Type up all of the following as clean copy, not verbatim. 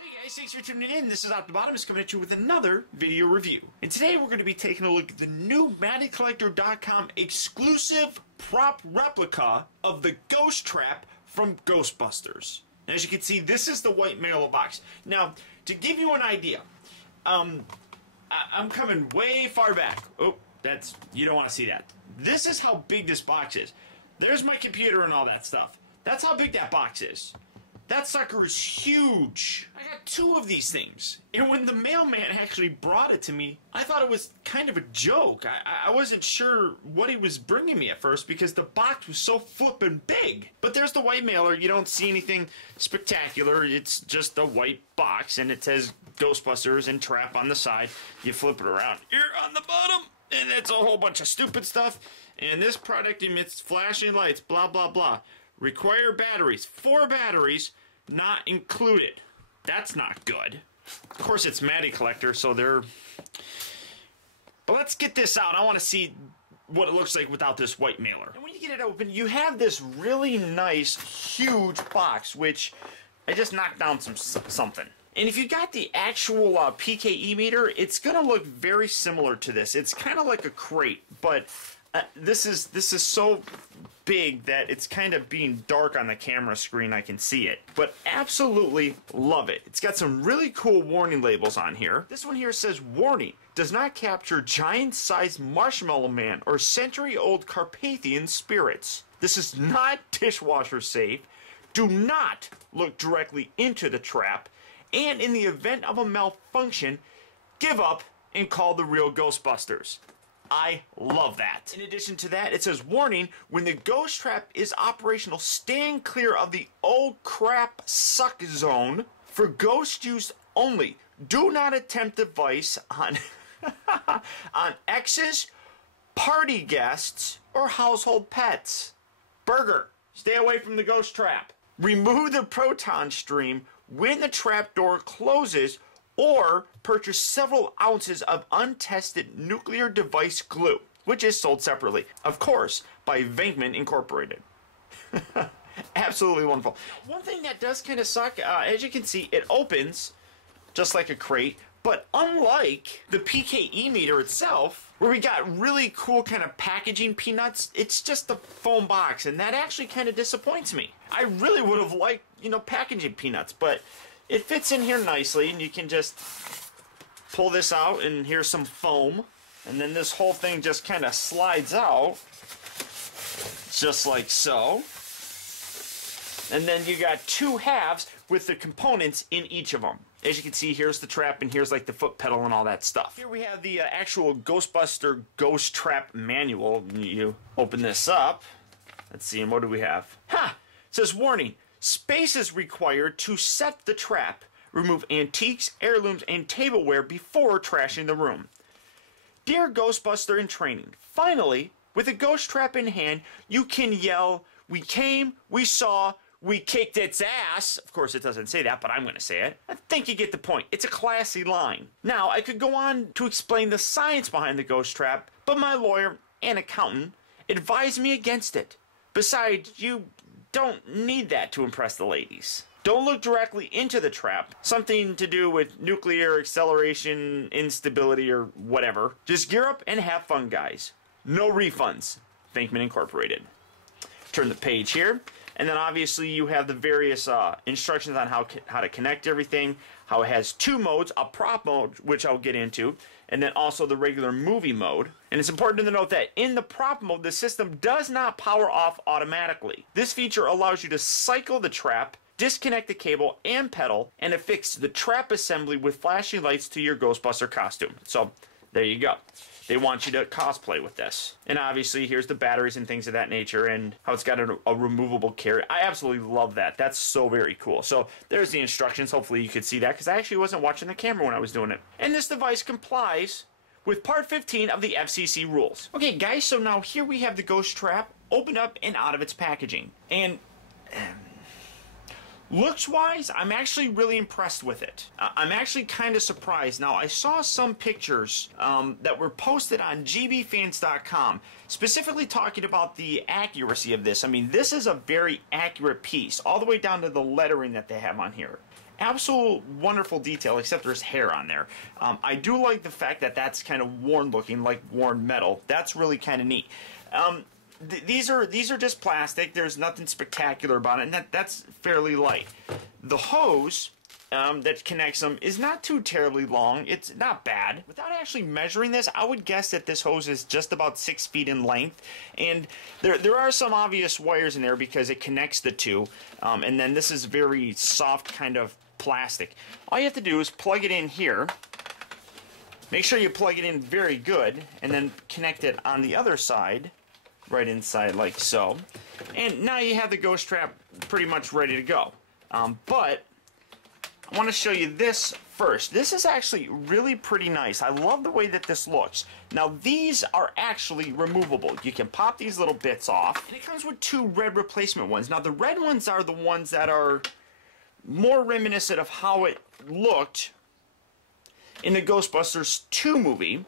Hey guys, thanks for tuning in. This is Optibotimus coming at you with another video review. And today we're going to be taking a look at the new MattyCollector.com exclusive prop replica of the Ghost Trap from Ghostbusters. And as you can see, this is the white mailbox. Now, to give you an idea, I'm coming way far back. Oh, you don't want to see that. This is how big this box is. There's my computer and all that stuff. That's how big that box is. That sucker is huge. I got 2 of these things. And when the mailman actually brought it to me, I thought it was kind of a joke. I wasn't sure what he was bringing me at first because the box was so flippin' big. But there's the white mailer. You don't see anything spectacular. It's just a white box and it says Ghostbusters and Trap on the side. You flip it around. Here on the bottom. And it's a whole bunch of stupid stuff. And this product emits flashing lights, blah, blah, blah. Require batteries. 4 batteries, not included. That's not good. Of course, it's Matty Collector, so they're... But let's get this out. I want to see what it looks like without this white mailer. And when you get it open, you have this really nice, huge box, which I just knocked down something. And if you got the actual PKE meter, it's going to look very similar to this. It's kind of like a crate, but this is so big that it's kind of being dark on the camera screen. I can see it, but absolutely love it. It's got some really cool warning labels on here. This one here says, warning, does not capture giant-sized marshmallow man or century-old Carpathian spirits. This is not dishwasher safe. Do not look directly into the trap, and in the event of a malfunction, give up and call the real Ghostbusters. I love that. In addition to that, it says, warning, when the ghost trap is operational, stand clear of the old crap suck zone for ghost use only. Do not attempt device on, on exes, party guests, or household pets. Burger, stay away from the ghost trap. Remove the proton stream when the trap door closes, or purchase several ounces of untested nuclear device glue, which is sold separately, of course, by Venkman Incorporated. Absolutely wonderful. One thing that does kind of suck, as you can see, it opens just like a crate, but unlike the PKE meter itself, where we got really cool kind of packaging peanuts, it's just a foam box, and that actually kind of disappoints me. I really would have liked, packaging peanuts, but it fits in here nicely, and you can just pull this out, and here's some foam, and then this whole thing just kind of slides out, just like so. And then you got 2 halves with the components in each of them. As you can see, here's the trap, and here's like the foot pedal and all that stuff. Here we have the actual Ghostbuster Ghost Trap manual. You open this up. Let's see, and what do we have? Ha! It says, warning. Space is required to set the trap. Remove antiques, heirlooms, and tableware before trashing the room. Dear Ghostbuster in training, finally, with a ghost trap in hand, you can yell, we came, we saw, we kicked its ass. Of course, it doesn't say that, but I'm going to say it. I think you get the point. It's a classy line. Now, I could go on to explain the science behind the ghost trap, but my lawyer and accountant advised me against it. Besides, you don't need that to impress the ladies. Don't look directly into the trap. Something to do with nuclear acceleration, instability, or whatever. Just gear up and have fun, guys. No refunds. Venkman Incorporated. Turn the page here, and then obviously you have the various instructions on how to connect everything, how it has 2 modes, a prop mode, which I'll get into, and then also the regular movie mode. And it's important to note that in the prop mode, the system does not power off automatically. This feature allows you to cycle the trap, disconnect the cable and pedal, and affix the trap assembly with flashing lights to your Ghostbuster costume. So, there you go. They want you to cosplay with this. And obviously, here's the batteries and things of that nature, and how it's got a removable carry. I absolutely love that. That's so very cool. So, there's the instructions. Hopefully, you could see that, because I actually wasn't watching the camera when I was doing it. And this device complies with Part 15 of the FCC rules. Okay, guys, so now here we have the ghost trap opened up and out of its packaging. And looks-wise, I'm actually really impressed with it. I'm actually kind of surprised. Now, I saw some pictures that were posted on gbfans.com, specifically talking about the accuracy of this. I mean, this is a very accurate piece, all the way down to the lettering that they have on here. absolute wonderful detail, except there's hair on there. I do like the fact that that's kind of worn looking, like worn metal. That's really kind of neat. These are just plastic. There's nothing spectacular about it, and that's fairly light. The hose that connects them is not too terribly long. It's not bad. Without actually measuring this, I would guess that this hose is just about 6 feet in length, and there are some obvious wires in there because it connects the two, and then this is very soft kind of plastic. All you have to do is plug it in here. Make sure you plug it in very good, and then connect it on the other side, right inside like so. And now you have the ghost trap pretty much ready to go. But I want to show you this first. This is actually really pretty nice. I love the way that this looks. Now these are actually removable. You can pop these little bits off. And it comes with 2 red replacement ones. Now the red ones are the ones that are more reminiscent of how it looked in the Ghostbusters 2 movie,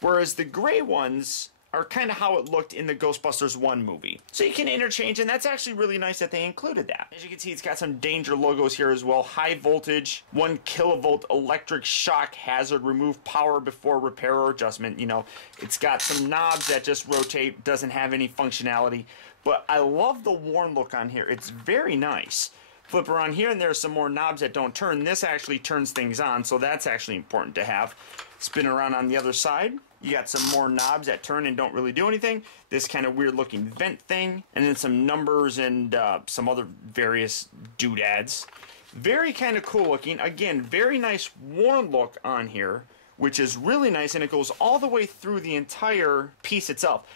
whereas the gray ones are kind of how it looked in the Ghostbusters 1 movie. So you can interchange, and that's actually really nice that they included that. As you can see, it's got some danger logos here as well. High voltage, 1 kilovolt electric shock hazard, remove power before repair or adjustment. You know, it's got some knobs that just rotate, doesn't have any functionality. But I love the worn look on here. It's very nice. Flip around here, and there's some more knobs that don't turn. This actually turns things on, so that's actually important to have. Spin around on the other side. You got some more knobs that turn and don't really do anything. This kind of weird looking vent thing. And then some numbers and some other various doodads. Very kind of cool looking. Again, very nice worn look on here, which is really nice, and it goes all the way through the entire piece itself.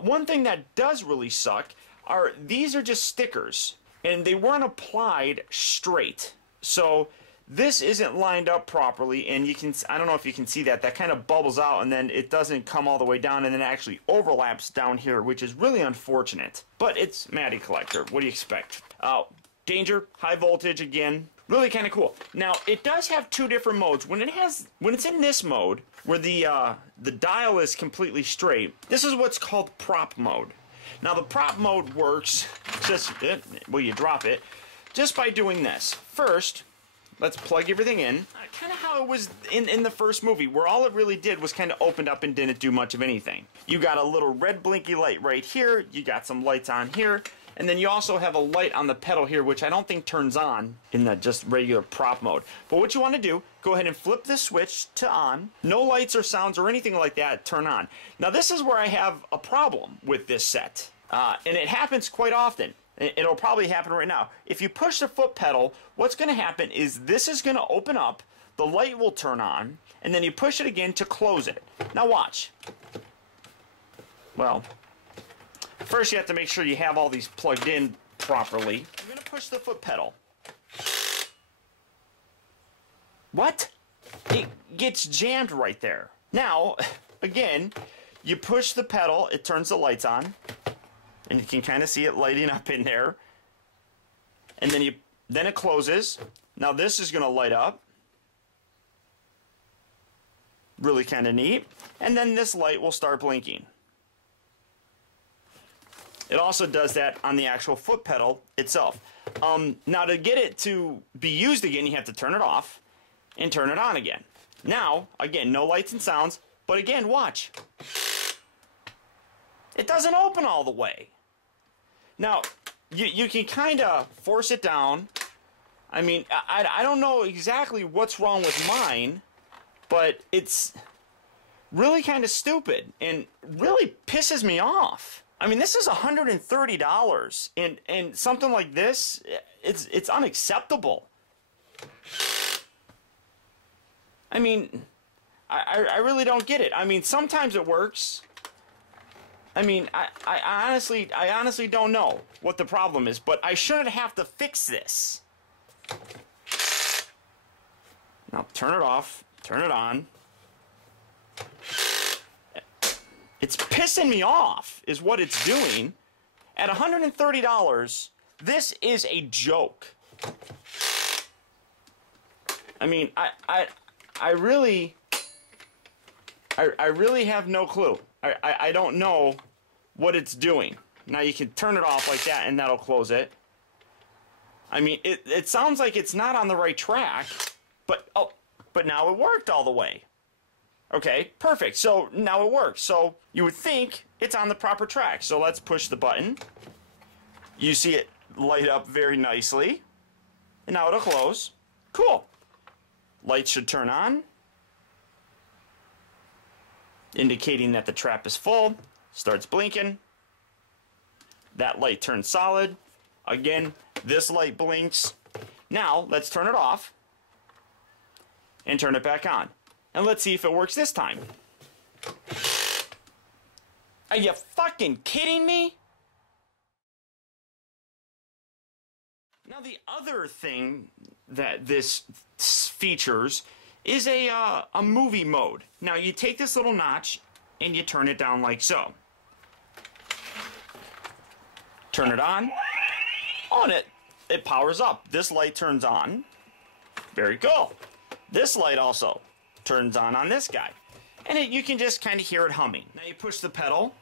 One thing that does really suck are these are just stickers, and they weren't applied straight. So this isn't lined up properly, and you can, I don't know if you can see that kind of bubbles out, and then it doesn't come all the way down, and then it actually overlaps down here, which is really unfortunate. But it's Matty Collector. What do you expect? Danger, high voltage again. Really kind of cool. Now, it does have 2 different modes. When it's in this mode, where the dial is completely straight, this is what's called prop mode. Now, the prop mode works just, well, you drop it, just by doing this. First, let's plug everything in. Kind of how it was in the first movie, where all it really did was kind of opened up and didn't do much of anything. You got a little red blinky light right here. You got some lights on here. And then you also have a light on the pedal here, which I don't think turns on in the just regular prop mode. But what you want to do, go ahead and flip this switch to on. No lights or sounds or anything like that turn on. Now this is where I have a problem with this set. And it happens quite often. It'll probably happen right now. If you push the foot pedal, what's going to happen is this is going to open up, the light will turn on, and then you push it again to close it. Now watch. Well, first you have to make sure you have all these plugged in properly. I'm going to push the foot pedal. What? It gets jammed right there. Now, again, you push the pedal, it turns the lights on. And you can kind of see it lighting up in there. And then it closes. Now this is going to light up. Really kind of neat. And then this light will start blinking. It also does that on the actual foot pedal itself. Now to get it to be used again, you have to turn it off and turn it on again. Now, again, no lights and sounds, but again, watch. It doesn't open all the way. Now, you can kind of force it down. I mean, I don't know exactly what's wrong with mine, but it's really kind of stupid and really pisses me off. I mean, this is $130, and something like this, it's unacceptable. I mean, I really don't get it. I mean, sometimes it works. I mean, I honestly don't know what the problem is, but I shouldn't have to fix this. Now, turn it off, turn it on. It's pissing me off, is what it's doing. At $130, this is a joke. I mean, I really have no clue. I don't know what it's doing. Now you can turn it off like that and that'll close it. I mean, it sounds like it's not on the right track, but now it worked all the way. Okay, perfect. So now it works. So you would think it's on the proper track. So let's push the button. You see it light up very nicely. And now it'll close. Cool. Lights should turn on, indicating that the trap is full. Starts blinking. That light turns solid. Again, this light blinks. Now, let's turn it off and turn it back on. And let's see if it works this time. Are you fucking kidding me? Now, the other thing that this features is a movie mode. Now, you take this little notch and you turn it down like so. Turn it on. On it, it powers up. This light turns on. Very cool. This light also turns on this guy. And you can just kind of hear it humming. Now you push the pedal.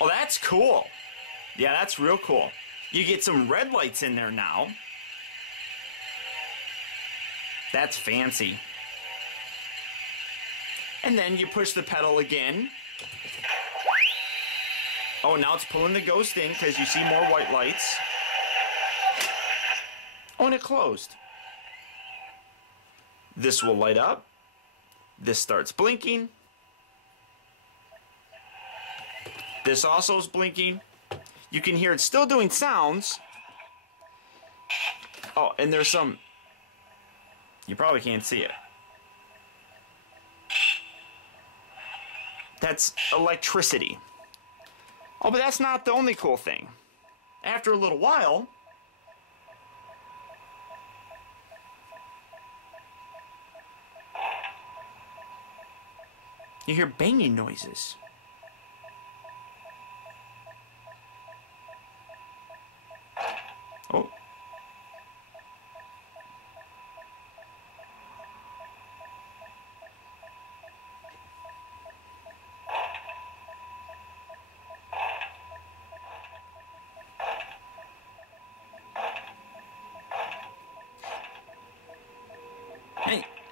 Oh, that's cool. Yeah, that's real cool. You get some red lights in there now. That's fancy. And then you push the pedal again. Oh, now it's pulling the ghost in because you see more white lights. Oh, and it closed. This will light up. This starts blinking. This also is blinking. You can hear it still doing sounds. Oh, and there's some... You probably can't see it. That's electricity. Oh, but that's not the only cool thing. After a little while... You hear banging noises. Oh.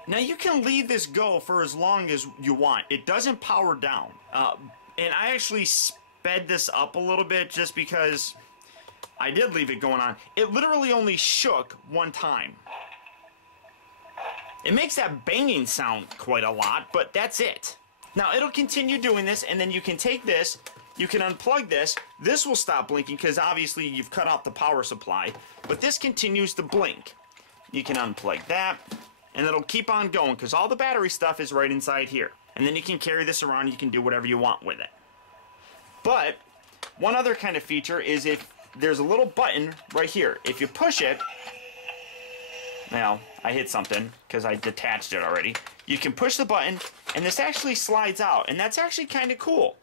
Now you can leave this go for as long as you want. It doesn't power down. And I actually sped this up a little bit just because I did leave it going on. It literally only shook one time. It makes that banging sound quite a lot, but that's it. Now it'll continue doing this, and then you can take this, you can unplug this. This will stop blinking because obviously you've cut off the power supply, but this continues to blink. You can unplug that. And it'll keep on going because all the battery stuff is right inside here. And then you can carry this around, you can do whatever you want with it. But one other kind of feature is if there's a little button right here. If you push it, now I hit something because I detached it already. You can push the button and this actually slides out, and that's actually kind of cool.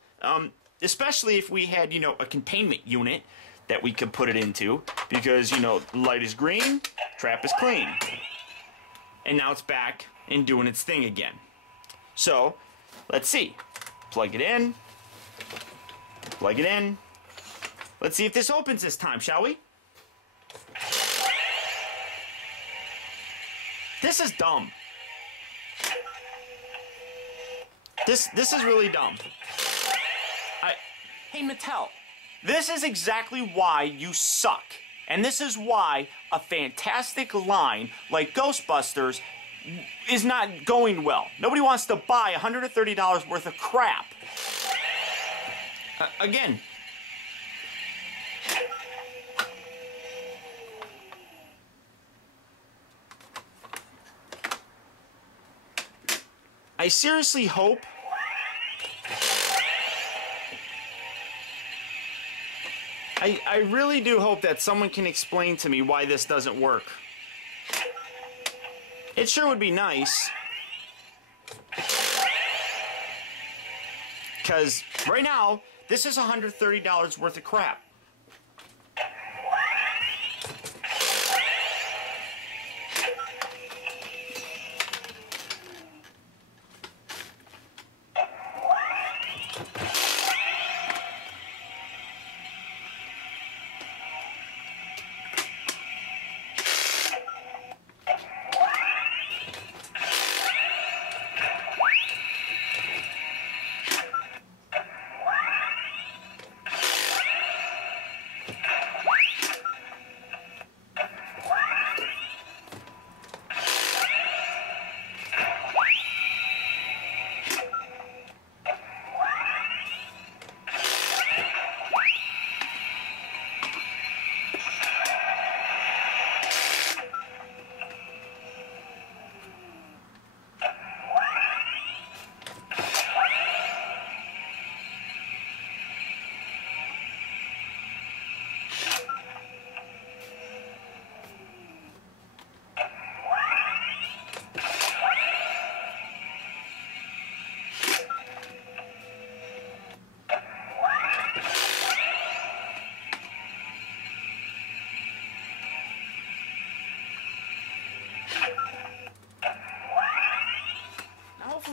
Especially if we had, a containment unit that we could put it into because, light is green, trap is clean. And now it's back and doing its thing again. So, let's see. Plug it in. Plug it in. Let's see if this opens this time, shall we? This is dumb. This is really dumb. Hey, Mattel. This is exactly why you suck. And this is why a fantastic line like Ghostbusters is not going well. Nobody wants to buy $130 worth of crap. Again. I seriously hope I really do hope that someone can explain to me why this doesn't work. It sure would be nice. Because right now, this is $130 worth of crap.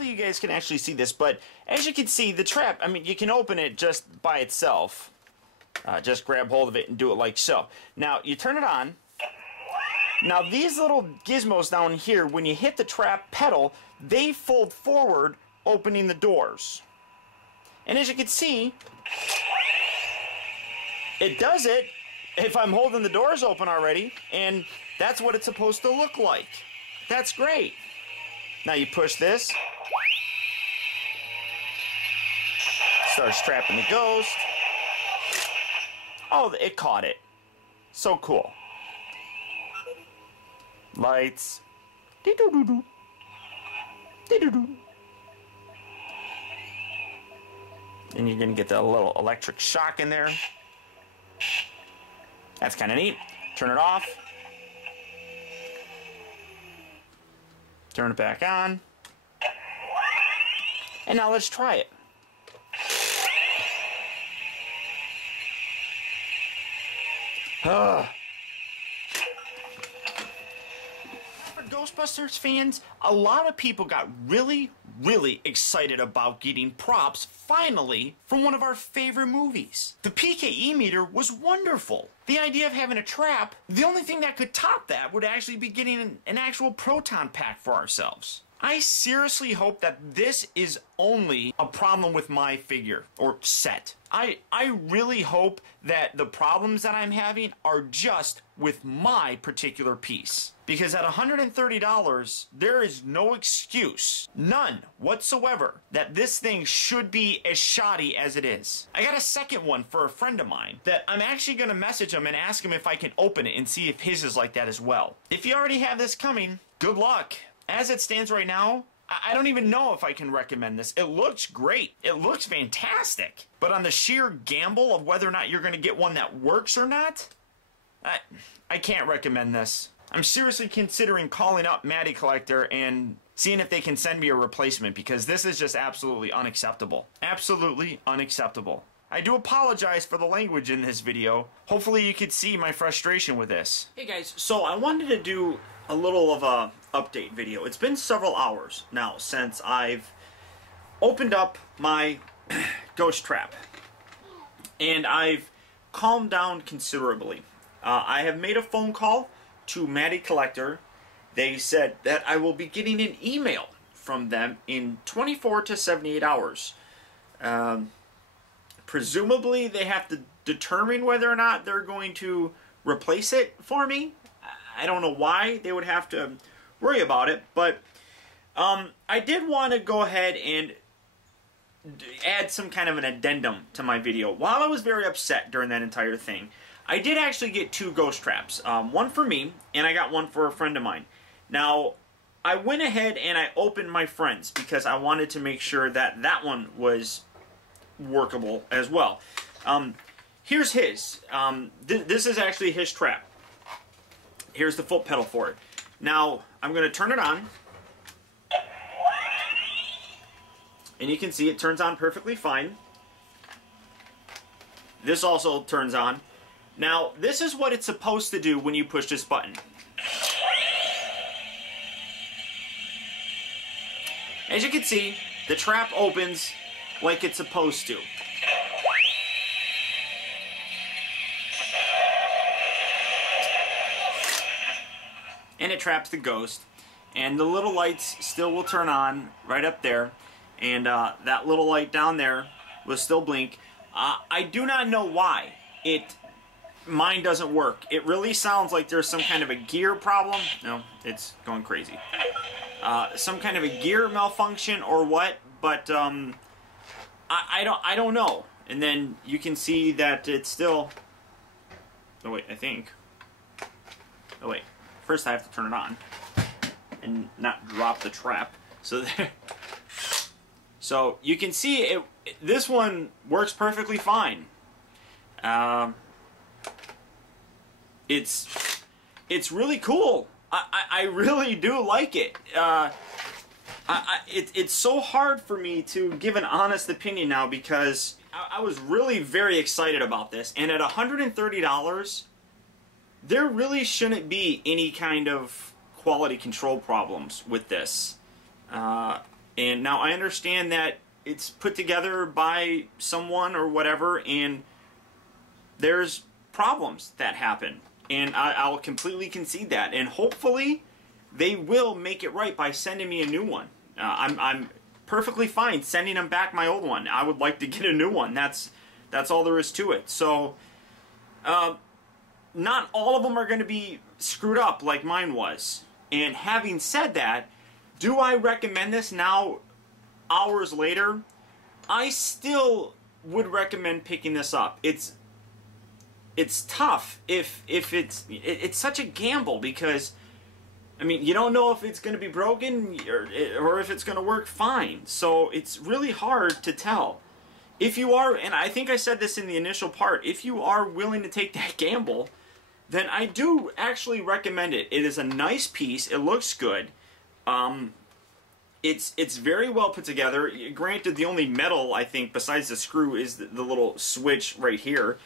you guys can actually see this, but as you can see, the trap, I mean, you can open it just by itself. Just grab hold of it and do it like so. Now, you turn it on. Now, these little gizmos down here, when you hit the trap pedal, they fold forward, opening the doors. And as you can see, it does it if I'm holding the doors open already, and that's what it's supposed to look like. That's great. Now you push this. Starts trapping the ghost. Oh, it caught it. So cool. Lights. Dee-doo-doo-doo. Dee-doo-doo. And you're going to get the little electric shock in there. That's kind of neat. Turn it off. Turn it back on. And now let's try it. For Ghostbusters fans, a lot of people got really excited about getting props, finally, from one of our favorite movies. The PKE meter was wonderful. The idea of having a trap, the only thing that could top that would actually be getting an actual proton pack for ourselves. I seriously hope that this is only a problem with my figure, or set. I really hope that the problems that I'm having are just with my particular piece. Because at $130, there is no excuse, none whatsoever, that this thing should be as shoddy as it is. I got a second one for a friend of mine that I'm actually going to message him and ask him if I can open it and see if his is like that as well. If you already have this coming, good luck. As it stands right now, I don't even know if I can recommend this. It looks great. It looks fantastic. But on the sheer gamble of whether or not you're going to get one that works or not, I can't recommend this. I'm seriously considering calling up Matty Collector and seeing if they can send me a replacement, because this is just absolutely unacceptable. Absolutely unacceptable. I do apologize for the language in this video. Hopefully you could see my frustration with this. Hey guys, so I wanted to do a little of a update video. It's been several hours now since I've opened up my ghost trap, and I've calmed down considerably. I have made a phone call to Matty Collector. They said that I will be getting an email from them in 24 to 78 hours. Presumably they have to determine whether or not they're going to replace it for me. I don't know why they would have to worry about it, but I did want to go ahead and add some kind of an addendum to my video. While I was very upset during that entire thing, I did actually get two ghost traps. One for me, and I got one for a friend of mine. Now, I went ahead and I opened my friend's because I wanted to make sure that that one was workable as well. Here's his. This is actually his trap. Here's the foot pedal for it. Now, I'm going to turn it on. And you can see it turns on perfectly fine. This also turns on. Now, this is what it's supposed to do when you push this button. As you can see, the trap opens like it's supposed to. And it traps the ghost. And the little lights still will turn on right up there. And that little light down there will still blink. I do not know why mine doesn't work. It really sounds like there's some kind of a gear problem. No, it's going crazy. Some kind of a gear malfunction or what, but I don't know. And then you can see that it's still. Oh wait, I think. Oh wait, first I have to turn it on and not drop the trap. So there. So you can see it. This one works perfectly fine. It's really cool. I really do like it. It's so hard for me to give an honest opinion now because I was really very excited about this. And at $130, there really shouldn't be any kind of quality control problems with this. And now I understand that it's put together by someone or whatever, and there's problems that happen. And I'll completely concede that. And hopefully they will make it right by sending me a new one. I'm perfectly fine sending them back my old one. I would like to get a new one. That's all there is to it. So, not all of them are going to be screwed up like mine was. And having said that, do I recommend this now, hours later? I still would recommend picking this up. It's tough if it's such a gamble, because I mean, you don't know if it's going to be broken or if it's going to work fine. So it's really hard to tell. If you are, and I think I said this in the initial part, if you are willing to take that gamble, then I do actually recommend it. It is a nice piece. It looks good. It's very well put together. Granted, the only metal, I think, besides the screw is the little switch right here.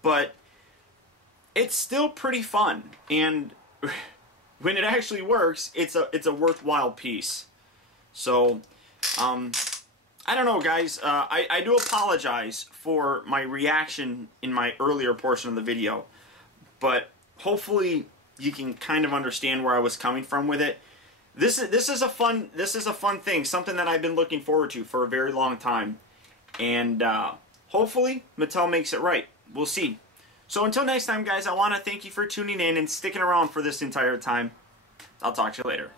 But it's still pretty fun. And when it actually works, it's a worthwhile piece. So, I don't know, guys. I do apologize for my reaction in my earlier portion of the video, but hopefully you can kind of understand where I was coming from with it. This is a fun thing, something that I've been looking forward to for a very long time, and hopefully Mattel makes it right. We'll see. So until next time, guys, I want to thank you for tuning in and sticking around for this entire time. I'll talk to you later.